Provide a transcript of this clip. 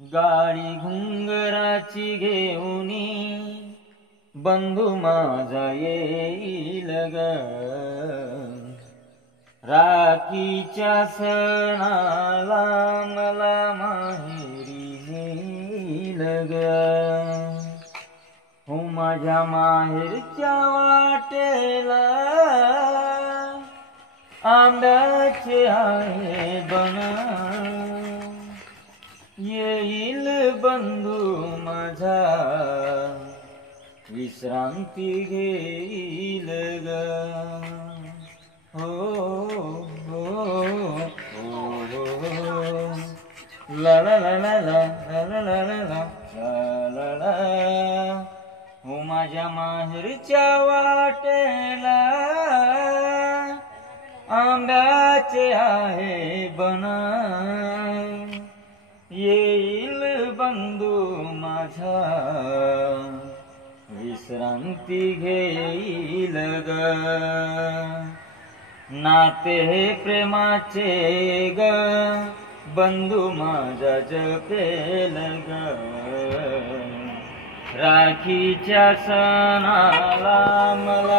गाडी घुंगराची घेऊनी बंधू माझा येईल ग, राखीच्या सणाला मला माहेरी नेईल ग. हो माझ्या माहेरच्या वाटेला आंब्याचे आहे बन, येईल बंधू माझा विश्रांती घेईल ग. हो हो हो हो ला ला ला ला ला ला ला ला ला ला. हो माझ्या माहेरच्या वाटेला आंब्याचे आहे बन, येईल बंधू माझा विश्रांती घेईल ग. नाते प्रेमाचे ग बंधू माझा जपेल ग, राखीच्या सणाला मला